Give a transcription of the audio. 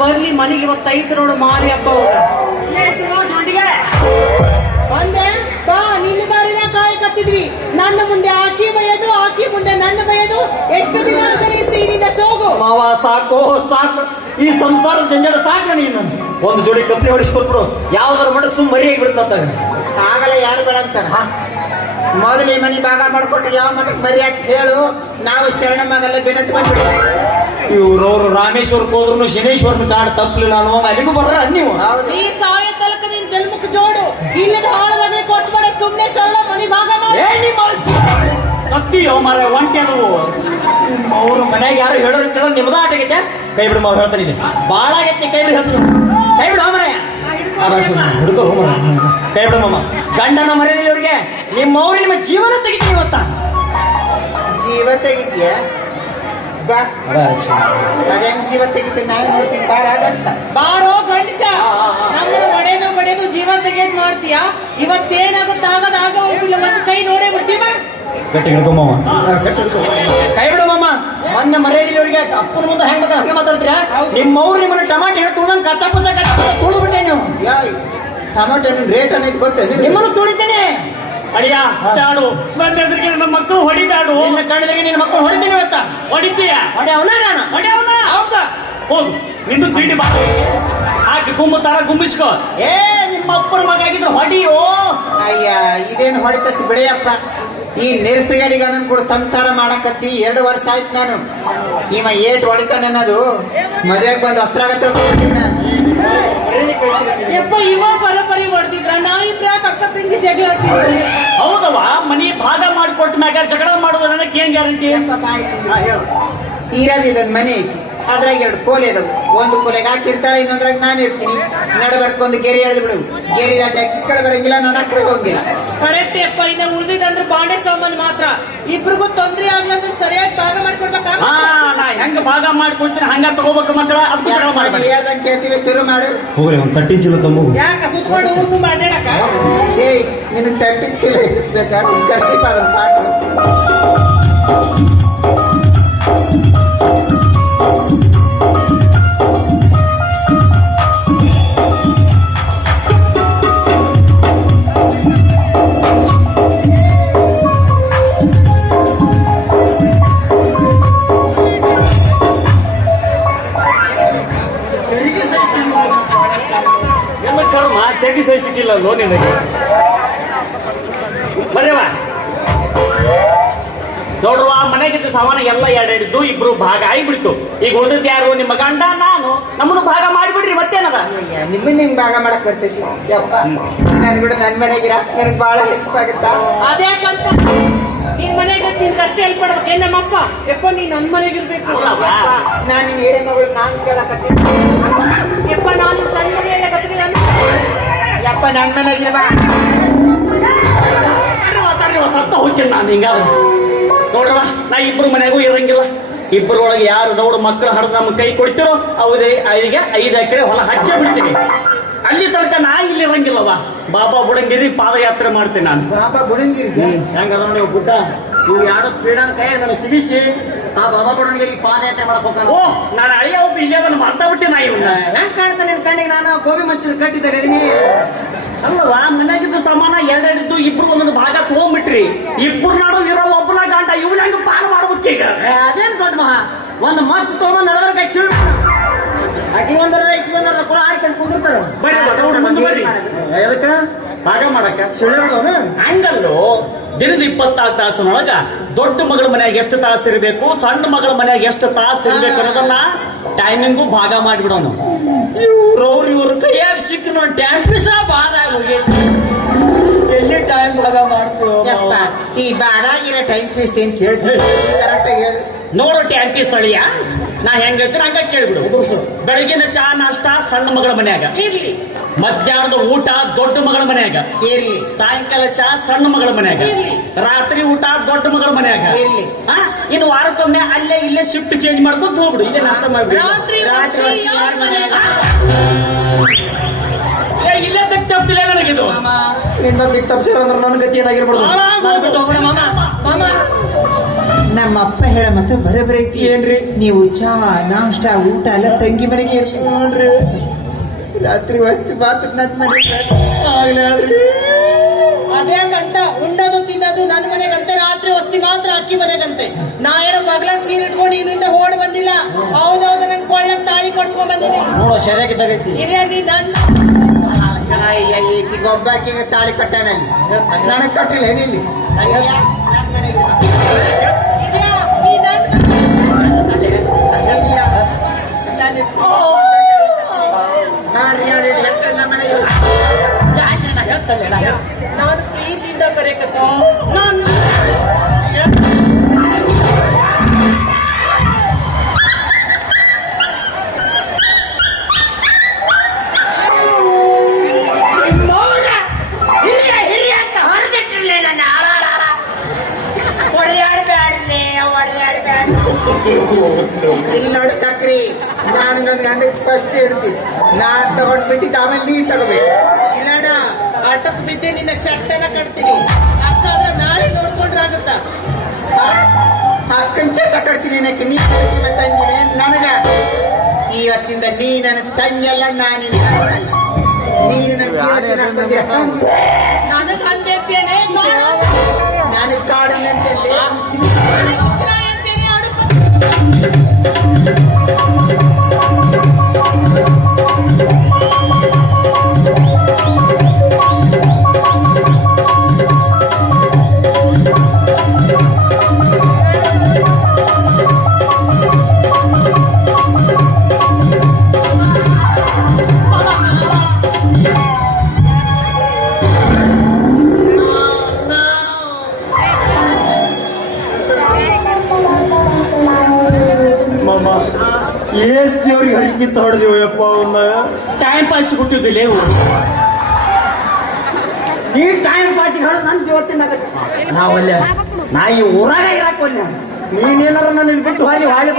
ಬರ್ಲಿ ಮನೆಗೆ ಇವತ್ತೈದು ನೋಡು ಮಾರಿ ಹಬ್ಬ ಹೋಗ ಒಂದೇ ಬಾ ನಿನ್ನ ದಾರಿನ ಕಾಯಕತ್ತಿದ್ವಿ. ನನ್ನ ಮುಂದೆ ಆಕಿ ಬೈಯೋದು, ಆಕಿ ಮುಂದೆ ನನ್ನ ಬೈಯೋದು. ಎಷ್ಟು ದಿನ ಅಂತ ನಿಲ್ಸಿ ನಿನ್ನ ಸೋಗು. ಮಾವ ಸಾಕು ಸಾಕು, ಈ ಸಂಸಾರದ ಜಂಜಾಟ ಸಾಕು. ನೀನು ಒಂದು ಜೋಡಿ ಕಪ್ಪಿ ಹೊಡಿಸ್ಕೊಟ್ಬಿಡು, ಯಾವ್ದಾರು ಮಡಕ್ ಸುಮ್ ಮರಿಯಾಗಿ ಬಿಡ್ತಾಗ. ಆಗಲ್ಲ, ಯಾರು ಬೇಡ ಅಂತಾರ. ಮೊದಲು ಈ ಮನೆ ಭಾಗ ಮಾಡ್ಕೊಟ್ಟು ಯಾವ ಮಠಕ್ಕೆ ಮರ್ಯಾಕೆ ಹೇಳು, ನಾವು ಶರಣ ಮಗಲ್ಲ ಬೆನತ್ ಬಂದ್ಬಿಡು. ಇವ್ರವ್ರು ರಾಮೇಶ್ವರಕ್ಕೆ ಹೋದ್ರು ಶನೇಶ್ವರನ ಕಾಡು ತಪ್ಪಲಿಲ್ಲ ಅನ್ನೋ ಅಲ್ಲಿಗೂ ಬರ್ರ ನೀವು. ಹೌದು, ಈ ಸಾಯ ತಲಕ ನಿನ್ ಜನ್ಮಕ್ಕೆ ಜೋಡು. ಇಲ್ಲದ ಹಾಳವಾಗಿ ಕೊಚ್ಚಬೇಡ, ಸುಮ್ನೆ ಸರಳ ಮನೆ ಭಾಗ ಮಾಡಿ. ಸತ್ಯೋ ಮರ ಒಂಟೆ ಅದು. ಅವ್ರ ಮನ್ಯಾಗ ಯಾರು ಹೇಳೋರು ಕೇಳೋದು ನಿಮ್ದ ಆಟ ಆಗೈತೆ. ಕೈ ಬಿಡು ಮಾವ, ಹೇಳ್ತಾನೆ ಇಲ್ಲಿ ಬಾಳ ಆಗೈತಿ. ಕೈ ಬಿಡು ಹೇಳ್ತೀನಿ, ಕೈ ಬಿಡು ಮರ ಹುಡುಕರು ಮರ. ಕೈ ಬಿಡು ಮಾಮ, ಗಂಡನ ಮರ್ಯಾದಿಲ್ಲ ಇವ್ರಿಗೆ. ನಿಮ್ಮ ಅವ್ರು ನಿಮ್ಮ ಜೀವನ ತೆಗಿತೀನಿ ಇವತ್ತ. ಜೀವ ತೆಗಿತೀಯ ಬಾ, ಅದೇನ್ ಜೀವ ತೆಗಿತೀನಿ ನಾನು ನೋಡ್ತೀನಿ. ಬಾರ ಗಂಡ್ಸ, ಬಾರೋ ಗಂಡಸ. ನಮ್ಮ ಬಡೆದು ಜೀವ ತೆಗೆದ್ ಮಾಡ್ತೀಯ. ಇವತ್ತೇನಾಗುತ್ತಾಗದ ಆಗ ಹೋಗಿಲ್ಲ, ಒಂದು ಕೈ ನೋಡೇ ಬಿಡ್ತೀವ. ಗಟ್ಟಿ ಹಿಡ್ಕೊ ಮಾವ, ಕೈ ಬಿಡು ಮಾಮ. ಮೊನ್ನೆ ಮರ್ಯಾದಿಲ್ಲ ಇವ್ರಿಗೆ. ಅಪ್ಪನ ಮುಂದೆ ಹೆಂಗ್ ಬೇಕಾದ್ರೆ ಹಂಗೆ ಮಾತಾಡ್ತೀರಾ? ನಿಮ್ಮ ಅವ್ರು ನಿಮ್ಮನ್ನ ಟಮಾಟೆ ಹೇಳಿ ತುಳ್ದಂಗೆ ಕಚ್ಚಾ ಪಚ್ಚ ತುಳಿದು ಬಿಟ್ಟೆ ನೀವು. ಟೊಮೆಟೊ ರೇಟ್ ಅನ್ನೋದು ಗೊತ್ತೇ ನಿಮ್ಮನ್ನು ತುಳಿತೇನೆ. ಅಡಿಯ ಬ್ಯಾಡು, ನನ್ನ ಎದುರಿಗೆ ನನ್ನ ಮಕ್ಕಳು ಹೊಡಿಬ್ಯಾಡು. ನಿನ್ನ ಕಂಡಿದ್ರೆ ನಿನ್ನ ಮಕ್ಕಳು ಹೊಡಿತೀನಿ ಇವತ್ತ. ಹೊಡಿತೀಯ? ಹೊಡೆ ಅವನ ನಾನು. ಹೊಡಿ ಅವನ. ಹೌದಾ? ಹೋಗು, ನಿಂದು ಚೀಟಿ ಬಾ ಹಾಕಿ ಗುಮ್ಮತಾರ ಗುಮ್ಮಿಸ್ಕೋ. ನಿಮ್ಮ ಅಪ್ಪನ ಮಗ ಆಗಿದ್ರು ಹೊಡಿಯೋ. ಅಯ್ಯ, ಇದೇನು ಹೊಡಿತತಿ ಬಿಡಿಯಪ್ಪ. ಈ ನೆರ್ಸಗಡಿಗ ನನ್ ಕೂಡ ಸಂಸಾರ ಮಾಡಕತ್ತಿ 2 ವರ್ಷ ಆಯ್ತು. ನಾನು ಇವ ಏಟ್ ಹೊಡಿತಾನೆ ಅನ್ನೋದು ಮದುವೆಗೆ ಬಂದು ಅಸ್ತ್ರಾಗ ತಿಳ್ಕೊಂಡ್ಬಿಟ್ಟಿನ. ಯಪ್ಪ, ಇವ ಬರಬರಿ ಹೊಡ್ತಿದ್ರ, ನಾವಿಬ್ರ ಅಕ್ಕ ತಂಗಿ ಜಗಳ ಆಡ್ತಿದ್ವಿ. ಹೌದವ, ಮನಿ ಭಾಗ ಮಾಡಿಕೊಟ್ಟ ಮ್ಯಾಗ ಜಗಳ ಮಾಡೋದು ನನಗೆ ಏನ್ ಗ್ಯಾರಂಟಿ? ಇರೋದು ಇದೊಂದು ಮನೆ ಐತಿ, ಅದ್ರಾಗ 2 ಕೋಲೆ ಇದಾವೆ. ಒಂದು ಕೋಲೆಗೆ ಹಾಕಿರ್ತಾಳೆ, ಇನ್ನೊಂದ್ರಾಗ ನಾನು ಇರ್ತೀನಿ. ನಡಬರ್ಕೊಂದು ಗೆರೆ ಎಳೆದು ಬಿಡು. ಗೆರೆ ದಾಟಿ ಹಾಕಿ ಕಡೆ ಬರಂಗಿಲ್ಲ, ನಾನು ಆ ಕಡೆ ಹೋಗಿಲ್ಲ. ಕರೆಕ್ಟ್ ಯಪ್ಪ. ಇನ್ನ ಉಳ್ದಿದಂದ್ರೆ ಬಾಂಡೆ ಸಾಮಾನ್ ಮಾತ್ರ. ಇಬ್ರಿಗೂ ತೊಂದ್ರೆ ಆಗ್ಲಾರ್ದಂಗ ಸರಿಯಾಗಿ ಭಾಗ ಮಾಡ್ಕೊಡ್ಬೇಕ. ನಾ ಹೆಂಗ ಭಾಗ ಮಾಡ್ಕೊಡ್ತೀನಿ ಹಂಗ ತಗೋಬೇಕು ಮಕ್ಕಳ. ಅದಕ್ಕೂ ಜಗಳ ಮಾಡ್ಬೇಕು. ಹೇಳ್ದಂಗೆ ಕೇಳ್ತೀವಿ, ಶುರು ಮಾಡು. ಹೋಗ್ರಿ ಒಂದು ತಟ್ಟಿ ಚೀಲ ತಂಬು. ಯಾಕ ಸುತ್ಕೊಂಡು ಊರ್ ತುಂಬ ಅಡ್ಡಾಡಕ? ಏಯ್, ನಿನಗೆ ತಟ್ಟಿ ಚೀಲ ಬೇಕಾ? ಖರ್ಚಿಪ್ ಆದ್ರೆ ಸಾಕು. ಎಲ್ಲ ಕರ್ಮ ಚಟಿ ಸೈ ಸಿಕ್ಕಿಲ್ಲ ನಿನಗೆ. ಬರ್ಯವ ನೋಡ್ರುವ, ಮನೆಗಿದ್ದ ಸಾಮಾನ ಎಲ್ಲ ಎರಡಿದ್ದು ಇಬ್ರು ಭಾಗ ಆಗಿಬಿಡ್ತು. ಈಗ ಉಳಿದದ್ದು ಯಾರು? ನಿಮ್ಮ ಗಂಡ, ನಾನು. ನಮ್ಮನ್ನು ಭಾಗ ಮಾಡಿಬಿಡ್ರಿ, ಮತ್ತೇನದ? ನಿಮ್ಮನ್ನ ಹೆಂಗ್ ಭಾಗ ಮಾಡಕ್ ಬರ್ತೈತಿ? ಯಪ್ಪ, ನನ್ ಕೂಡ ನನ್ ಮನೆಗಿರ ನನಗ್ ಬಹಳ ಹೆಲ್ಪ್ ಆಗುತ್ತಾ? ಅದ್ಯಾಕಂತ ನಿನ್ ಮನೆಗೆ ನಿನ್ ಕಷ್ಟ ಹೆಲ್ಪ್ ಮಾಡ್ಬೇಕು. ನಮ್ಮಪ್ಪ ಯಪ್ಪ, ನೀ ನನ್ ಮನೆಗಿರ್ಬೇಕು. ನಾನು ನಿನ್ ಏನೇ ಮಗಳು ನಾನು ಕೇಳಕತ್ತೀನಿ. ಯಪ್ಪ, ನಾನು ಸಣ್ಣ ಮನೆ ಹೇಳಕತ್ತೀನಿ. ಯಪ್ಪ, ನನ್ ಮನೆಗಿರ್ಬಾ. ಸತ್ತ ಹೋಗ್ತೀನಿ ನಾನು ಹಿಂಗಾದ್ರೆ. ನೋಡ್ರವ, ನಾ ಇಬ್ರು ಮನೆಗೂ ಇರಂಗಿಲ್ಲ. ಇಬ್ಬರೊಳಗೆ ಯಾರು ನೋಡು ಮಕ್ಕಳು ಹಡ್ದು ನಮ್ಮ ಕೈ ಕೊಡ್ತಿರೋ ಅವರಿಗೆ 5 ಎಕರೆ ಹೊಲ ಹಚ್ಚೇ ಬಿಡ್ತೀನಿ. ಅಲ್ಲಿ ತನಕ ನಾ ಇಲ್ಲಿ ಇರಂಗಿಲ್ಲವ. ಬಾಬಾ ಬುಡಂಗಿರಿ ಪಾದಯಾತ್ರೆ ಮಾಡ್ತೀನಿ ನಾನು. ಬಾಬಾ ಬುಡಂಗಿರಿ ಹೆಂಗದ ನೋಡಿ ಗುಡ್ಡ. ಇವು ಯಾವ್ದೋ ಪೀಡನ ಕೈ ನಾನು ಸಿಗಿಸಿ ಆ ಬಾಬಾ ಬಡವನಿಗೆ ಪಾದಯಾತ್ರೆ ಮಾಡಕ್ ಹೋಗ್ತಾನ. ಓ, ನಾನು ಅಳಿಯ ಒಬ್ಬ ಇಲ್ಲಿ ಅದನ್ನು ಮರ್ತಾ ಬಿಟ್ಟೆ ನಾ ಇವನ್ನ. ಹೆಂಗ್ ಕಾಣ್ತಾನೆ ನಿನ್ ಕಣ್ಣಿಗೆ? ನಾನು ಗೋಬಿ ಮಂಚೂರಿ ಕಟ್ಟಿ ತೆಗದೀನಿ. ಅಲ್ಲವ, ಮನೆಗಿದ್ದು ಸಾಮಾನ ಎರಡಿದ್ದು ಇಬ್ರು ಒಂದೊಂದು ಭಾಗ ತಗೊಂಡ್ಬಿಟ್ರಿ. ಇಬ್ರು ನಾಡು ಇರೋ ಒಬ್ಬನ ಗಂಟ ಇವನ ಹೆಂಗ ಪಾಲು ಮಾಡ್ಬೇಕು ಈಗ? ಅದೇನ್ ದೊಡ್ಡ ಮಹಾ, ಒಂದು ಮರ್ಚ್ ತಗೊಂಡ್ ನಡವರ್ಗ ಚಿಲ್ ಅಕ್ಕಿ ಒಂದರ ಇಕ್ಕಿ ಒಂದರ ಕೊಳ ಆಯ್ತು ಕುಂದಿರ್ತಾರ. ಅದಕ್ಕ ಭಾಗ ಮಾಡಕ್ಕ ಸುಳ್ಳು ಹಂಗಲ್ಲೋ. ದಿನದ 24 ತಾಸಿನೊಳಗ ದೊಡ್ಡ ಮಗಳ ಮನ್ಯಾಗ ಎಷ್ಟು ತಾಸು ಇರಬೇಕು, ಸಣ್ಣ ಮಗಳ ಮನ್ಯಾಗ ಎಷ್ಟು ತಾಸು ಇರ್ಬೇಕು ಅನ್ನೋದನ್ನ ಟೈಮಿಂಗು ಭಾಗ ಮಾಡಿಬಿಡೋಣ. ಇವ್ರ ಕೈಯಾಗ ಸಿಕ್ಕ ನೋಡಿ ಟ್ಯಾಂಕ್ ಪೀಸ ಬಾದ ಹೋಗೈತಿ. ಎಲ್ಲಿ ಟೈಮ್ ಭಾಗ ಮಾಡ್ತೀವ? ಈ ಬಾದಾಗಿರೋ ಟೈಮ್ ಪೀಸ್ ಏನ್ ಕೇಳ್ತೀವಿ? ಕರೆಕ್ಟ್ ಆಗಿ ಹೇಳಿ. ನೋಡೋ ಟ್ಯಾಂಕಿ ಸಳಿಯ, ನಾ ಹೆಂಗ ಹೇಳ್ತೀನಿ ಹಂಗ ಕೇಳ್ಬಿಡು. ಬೆಳಗಿನ ಚಾ ನಾಷ್ಟ ಸಣ್ಣ ಮಗಳ ಮನ್ಯಾಗ ಇರ್ಲಿ. ಮಧ್ಯಾಹ್ನದ ಊಟ ದೊಡ್ಡ ಮಗಳ ಮನ್ಯಾಗ ಇರ್ಲಿ. ಸಾಯಂಕಾಲ ಚಾ ಸಣ್ಣ ಮಗಳ ಮನ್ಯಾಗ ಇರ್ಲಿ. ರಾತ್ರಿ ಊಟ ದೊಡ್ಡ ಮಗಳ ಮನ್ಯಾಗ ಇರ್ಲಿ. ಇನ್ನು ವಾರಕ್ಕೊಮ್ಮೆ ಅಲ್ಲೇ ಇಲ್ಲೇ ಶಿಫ್ಟ್ ಚೇಂಜ್ ಮಾಡ್ಕೊಂತ ಹೋಗ್ಬಿಡು. ಇಲ್ಲೇ ನಾಷ್ಟ ಮಾಡ್ಬಿಡು. ರಾತ್ರಿ ರಾತ್ರಿ ಹೊತ್ತಿ ಯಾರ್ ಮನೆಯಾಗ? ಇಲ್ಲೇ ತಪ್ಪಿಲ್ಲ ನನಗಿದು. ನಿಂದ ದಿಕ್ ತಪ್ಸಿರ ಅಂದ್ರೆ ನನ್ನ ಗತಿ ಏನಾಗಿರ್ಬಾರ್ದು. ನಮ್ಮ ಅಪ್ಪ ಹೇಳ ಮತ್ತೆ ಬರಬರಿ ಐತಿ. ಏನ್ರಿ? ನೀವು ಚಾ ನಾಷ್ಟ ಊಟ ಎಲ್ಲ ತಂಗಿ ಮನೆಗೆ ಇರ್ಲಿ. ನೋಡ್ರಿ ರಾತ್ರಿ ವಸ್ತಿ ಮಾತ್ರ ನನ್ನ ಮನೆಗೆ ಆಗ್ಲಿ ಹೇಳ್ರಿ. ಅದ್ಯಾಕಂತ ಉಣ್ಣೋದು ತಿನ್ನೋದು ನನ್ನ ಮನೆಗಂತೆ, ರಾತ್ರಿ ವಸ್ತಿ ಮಾತ್ರ ಅಕ್ಕಿ ಮನೆಗಂತೆ. ನಾ ಏನೋ ಬಗ್ಲಾಗ ಸೀರೆ ಇಟ್ಕೊಂಡು ಇನ್ನಿಂದ ಓಡ್ ಬಂದಿಲ್ಲ. ಹೌದೌದು, ನನ್ ಕೊಳ್ಳಕ್ ತಾಳಿ ಕೊಡ್ಸ್ಕೊಂಡ್ ಬಂದಿನಿ. ನೋಡೋ ಸರಿಯಾಗಿದ್ದಾಗೈತಿ. ಹಿರಿಯಾಗಿ ನನ್ನ ಈಗ ಒಬ್ಬಾಕಿಗೆ ತಾಳಿ ಕಟ್ಟಾನಲ್ಲಿ ನನಗ್ ಕಟ್ಟಿಲ್ಲ ಏನಿಲ್ಲಿ. ಹಿರಿಯ, ನೀ ನನ್ನ ನಾನು ಪ್ರೀತಿಯಿಂದ ಕರೆಯಕತ್ತ ನಾನು ಇಲ್ಲಿ ನೋಡಿ ಸಕ್ರಿ, ನಾನು ನನ್ನ ಗಂಡ ಫಸ್ಟ್ ಹಿಡ್ತಿ. ನಾನ್ ತಗೊಂಡ್ಬಿಟ್ಟಿದ್ದ ಆಮೇಲೆ ನೀ ತಗೋಬೇಕು. ಇಲ್ಲಣ್ಣ, ಆಟಕ್ ಬಿದ್ದೆ ನಿನ್ನ ಚಟ್ಟನ ಕಟ್ತೀನಿ. ಅಕ್ಕ ಆದ್ರೆ ನಾಳೆ ನೋಡ್ಕೊಂಡ್ರಾಗುತ್ತ. ಅಕ್ಕನ ಚಟ ಕಟ್ತೀನಿ ಏನಕ್ಕೆ? ನೀ ಕಳಿಸಿ ತಂಗಿನೇ ನನಗ. ಇವತ್ತಿಂದ ನೀ ನನ್ನ ತಂಗಿಯಲ್ಲ, ನಾನು ನಿನ್ನ ಅಕ್ಕಲ್ಲ. ನೀನು ನನ್ನ ಜೀವನ ಬಂದಿರ ನನಗ್ ಅಂದೇನೆ ನನಗೆ ಕಾಡನಂತೆ ಮಾಮ ಎಷ್ಟ್ ದೇವ್ರಿಗೆ ಹರಿಕಿ ಹೊಡೆದಿವಪ್ಪ ಅವನ್ನ. ಟೈಮ್ ಪಾಸ್ ಬಿಟ್ಟಿದ್ದಿಲ್ಲ ಇವು. ನೀ ಟೈಮ್ ಪಾಸಿಗೆ ಹೊಡೆದು ನನ್ನ ಜೀವ ತಿನ್ನಕ ನಾವಲ್ಲ. ನಾ ಈ ಊರಾಗ ಇರಾಕ ನೀನೇನಾರ ನನ್ನ ಬಿಟ್ಟು ಹಾಲಿ